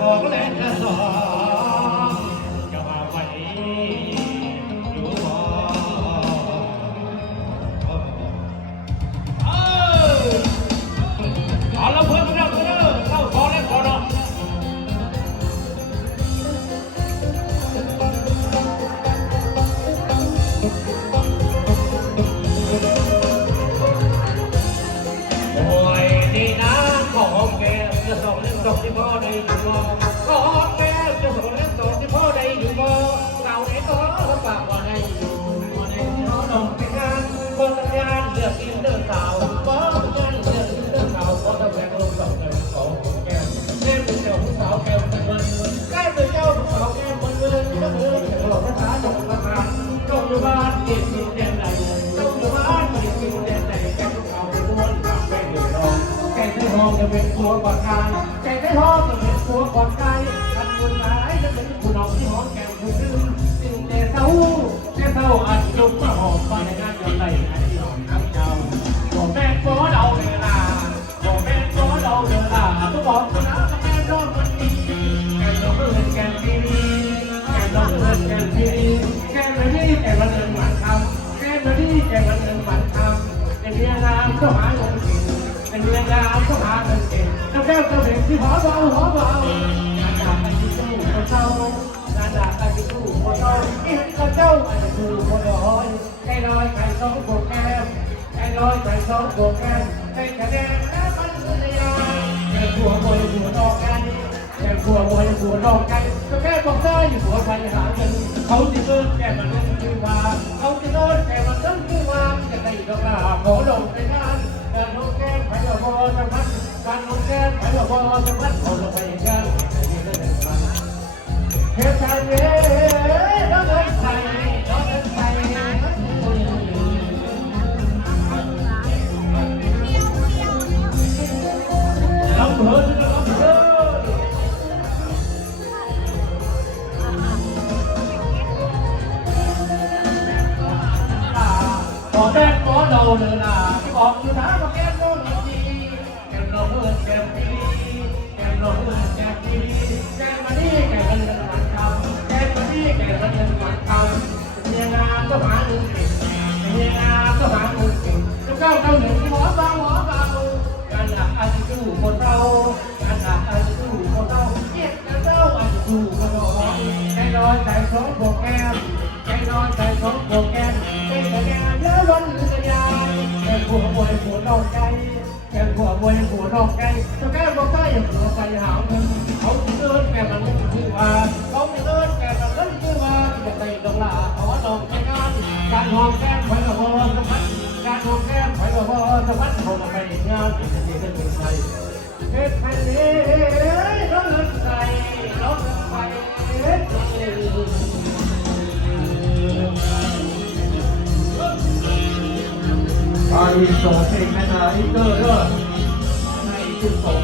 สองและเอาละเพื่อนเพื่อนเเข้าสองและสองเนาะโอ้ย อกที่พ่อได้อยู่บ่ขอแม่จะบอกเล่นดอกที่พ่อได้อยู่บ่เราไอ้ก็รับปากว่าได้อยู่บ่ได้เขาดอกที่งานบ่ต้องงานเลือกกินเลือกสาวบ่ต้องงานเลือกกินเลือกสาวบ่ต้องแบ่งลงดอกเงินของแก้มแก้มเป็นเจ้าผู้สาวแก้มเป็นเงินแก้มเป็นเจ้าผู้สาวแก้มเป็นเงินก็คือจะบอกภาษาจงภาษา เป็นตัวก่อนกายแกไม่ห้องจะเป็นตัวก่อนกายทันคุณนายจะเป็นคุณน้องที่หองแกคุณดื้อสิ่งแต่เศร้าแต่เศร้าอันจมมาหอบไปในงานยังไงอันที่หอมทั้งเจ้าบอกแม่ก็เดาเวลาบอกแม่ก็เดาเวลาต้องบอกคุณนะแม่รอดวันนี้แกต้องเงินแกที่นี้แกต้องเงินแกที่นี้แกไม่ได้แกวันเงินหวานคำแกไม่ได้แกวันเงินหวานคำเป็นเรื่องราวก็หาเงินกินเป็นเรื่องราว ก็หาเงินเก่งน้ำแก้วกระเบงที่หอเบาหอเบานาดากันที่สู้คนเศร้านาดากันที่สู้คนเศร้าเอ็นกระเจ้าอันสู้คนร้อยไก่ลอยไก่สองโบกแก้มไก่ลอยไก่สองโบกแก้มไก่กระแดงและมันเลยยาแก่หัวมวยหัวดอกไก่แก่หัวมวยหัวดอกไก่ก็แค่บอกได้อยู่หัวไปหาเงินเขาจะเกินแก่มันเล่นคือว่าเขาจะโดนแก่มันเล่นคือว่าจะได้ดอกลาขอลงไปงานการลงแก้มไผ่ละพอจะ พอจะพัดเอาลงไปกันเฮ็ดใจเว้ยน้องเอ้ยใจน้องเอ้ยใจลำเพิ่นลำเพิ่นขอแป้งขอเดาเลยล่ะที่บอกอยู่นะว่าแก้มโน่น งามก็หาเงินเก่งจะเก้าเก้าหนึ่งหมอเบาหมอเบาการหลักอาจจะสู้คนเราการหลักอาจจะสู้คนเราเกียรติกันเจ้าอาจจะสู้คนเราใจลอยใจสองโบกแก้มใจนอนใจสองโปรแกรมเป็นแต่แกเยอะล้นหรือยาแกหัวมวยหัวนอกใจแกหัวมวยหัวนอกใจเจะแกบอกได้อย่างหัวไปหาเงินเขาเดินแกมันเล่นคือว่าเขาไม่เดินแกมันเล่นคือว่าจะได้ดอกลาขอดอกใจงานการหอมแก้ ละพอสะพัดเขามไปงานเป็นที่เป็นเป็นไทยเฮ็ดไทยเลยร้อนใจร้อนไฟเฮ็ดอาริโสเพลงนาอีเกอร์เลิศในจุดโส